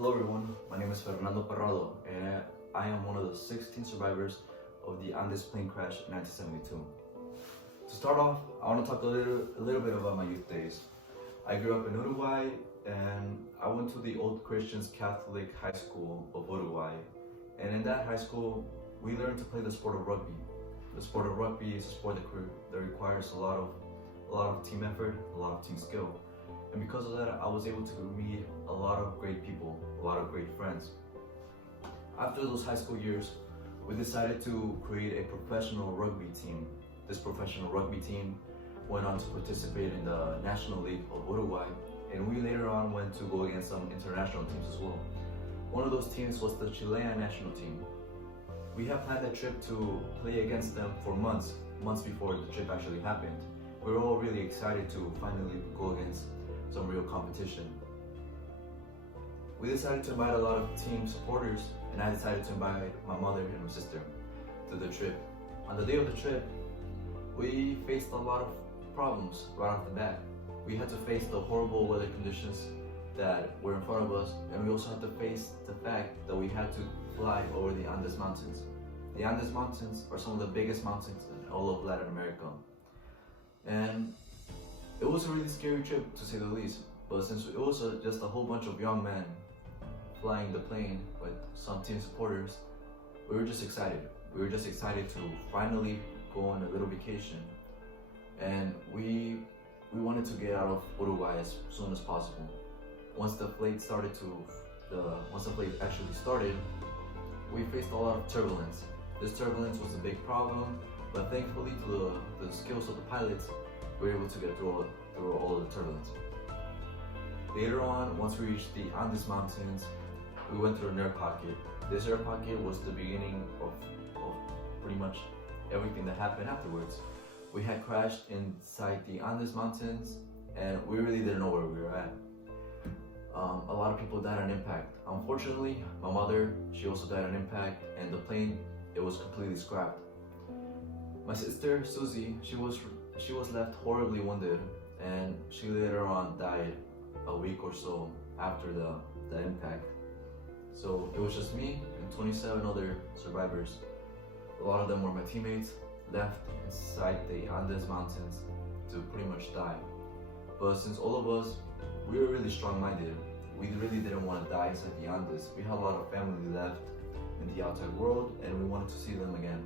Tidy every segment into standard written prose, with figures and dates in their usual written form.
Hello everyone, my name is Fernando Parrado and I am one of the 16 survivors of the Andes plane crash in 1972. To start off, I want to talk a little bit about my youth days. I grew up in Uruguay and I went to the Old Christians Catholic High School of Uruguay. And in that high school, we learned to play the sport of rugby. The sport of rugby is a sport that requires a lot of team effort, a lot of team skill. And because of that, I was able to meet a lot of great people, a lot of great friends. After those high school years, we decided to create a professional rugby team. This professional rugby team went on to participate in the National League of Uruguay, and we later on went to go against some international teams as well. One of those teams was the Chilean national team. We have planned a trip to play against them for months before the trip actually happened. We were all really excited to finally go against some real competition. We decided to invite a lot of team supporters, and I decided to invite my mother and my sister to the trip. On the day of the trip, we faced a lot of problems right off the bat. We had to face the horrible weather conditions that were in front of us, and we also had to face the fact that we had to fly over the Andes Mountains. The Andes Mountains are some of the biggest mountains in all of Latin America. And it was a really scary trip, to say the least, but since it was just a whole bunch of young men flying the plane with some team supporters, we were just excited. We were just excited to finally go on a little vacation, and we wanted to get out of Uruguay as soon as possible. Once the flight actually started, we faced a lot of turbulence. This turbulence was a big problem, but thankfully to the skills of the pilots, we were able to get through all the turbulence. Later on, once we reached the Andes Mountains, we went through an air pocket. This air pocket was the beginning of pretty much everything that happened afterwards. We had crashed inside the Andes Mountains, and we really didn't know where we were at. A lot of people died on impact. Unfortunately, my mother, she also died on impact, and the plane, it was completely scrapped. My sister, Susie, she was left horribly wounded, and she later on died a week or so after the impact. So it was just me and 27 other survivors. A lot of them were my teammates, left inside the Andes Mountains to pretty much die. But since all of us, we were really strong-minded, we really didn't want to die inside the Andes. We had a lot of family left in the outside world, and we wanted to see them again.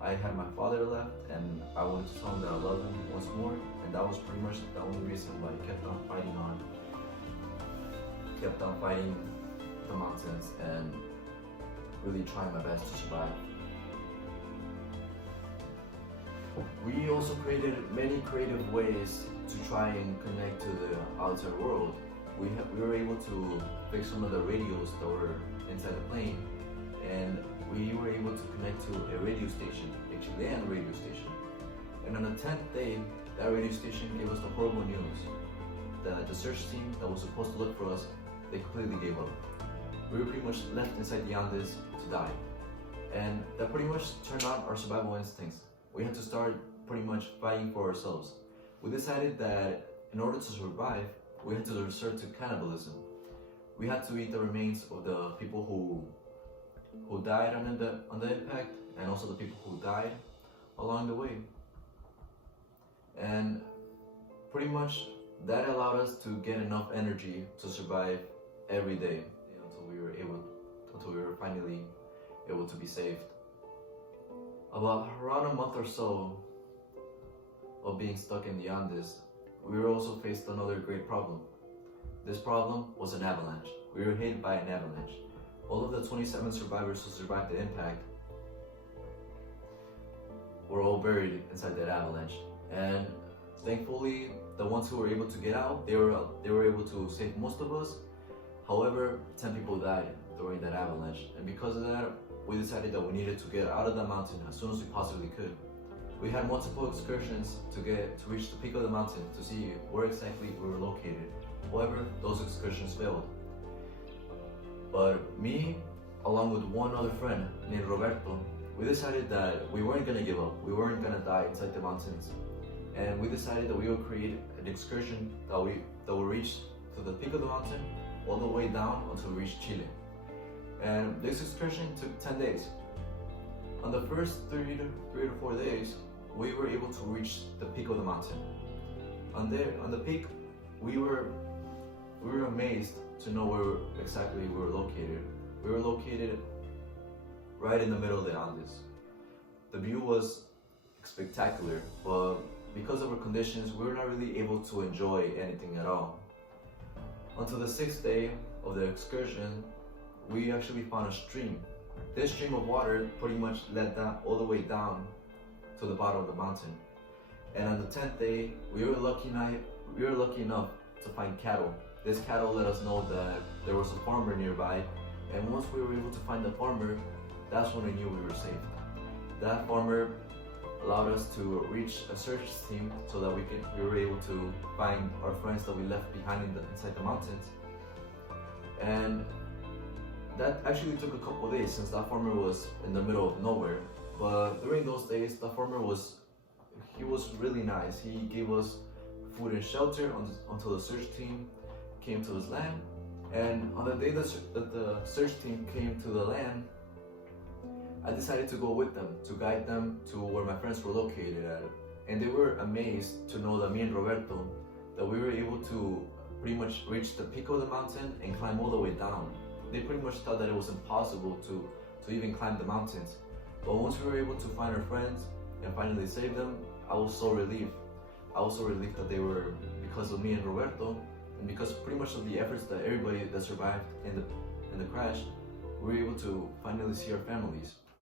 I had my father left, and I wanted to tell him that I love him once more, and that was pretty much the only reason why I kept on fighting the mountains and really trying my best to survive. We also created many creative ways to try and connect to the outside world. We were able to fix some of the radios that were inside the plane, and we were able to connect to a radio station, a Chilean radio station. And on the 10th day, that radio station gave us the horrible news that the search team that was supposed to look for us, they completely gave up. We were pretty much left inside the Andes to die. And that pretty much turned on our survival instincts. We had to start pretty much fighting for ourselves. We decided that in order to survive, we had to resort to cannibalism. We had to eat the remains of the people who died on the impact, and also the people who died along the way. And pretty much that allowed us to get enough energy to survive every day until we were finally able to be saved. About around a month or so of being stuck in the Andes, we were also faced another great problem. This problem was an avalanche. We were hit by an avalanche. All of the 27 survivors who survived the impact were all buried inside that avalanche. And thankfully, the ones who were able to get out, they were able to save most of us. However, 10 people died during that avalanche. And because of that, we decided that we needed to get out of the mountain as soon as we possibly could. We had multiple excursions to reach the peak of the mountain to see where exactly we were located. However, those excursions failed. But me, along with one other friend named Roberto, we decided that we weren't gonna give up. We weren't gonna die inside the mountains. And we decided that we would create an excursion that will reach to the peak of the mountain all the way down until we reached Chile. And this excursion took 10 days. On the first 3 to 4 days, we were able to reach the peak of the mountain. On the peak, we were amazed to know where exactly we were located. We were located right in the middle of the Andes. The view was spectacular, but because of our conditions, we were not really able to enjoy anything at all. Until the 6th day of the excursion, we actually found a stream. This stream of water pretty much led down all the way down to the bottom of the mountain. And on the 10th day, we were lucky enough to find cattle. This cattle let us know that there was a farmer nearby, and once we were able to find the farmer, that's when we knew we were safe. That farmer allowed us to reach a search team so that we were able to find our friends that we left behind inside the mountains. And that actually took a couple days since that farmer was in the middle of nowhere. But during those days, the farmer was really nice. He gave us food and shelter until the search team came to his land. And on the day that the search team came to the land, I decided to go with them, to guide them to where my friends were located at. And they were amazed to know that me and Roberto, that we were able to pretty much reach the peak of the mountain and climb all the way down. They pretty much thought that it was impossible to even climb the mountains. But once we were able to find our friends and finally save them, I was so relieved. I was so relieved that they were, because of me and Roberto, and because pretty much of the efforts that everybody that survived in the crash, we were able to finally see our families.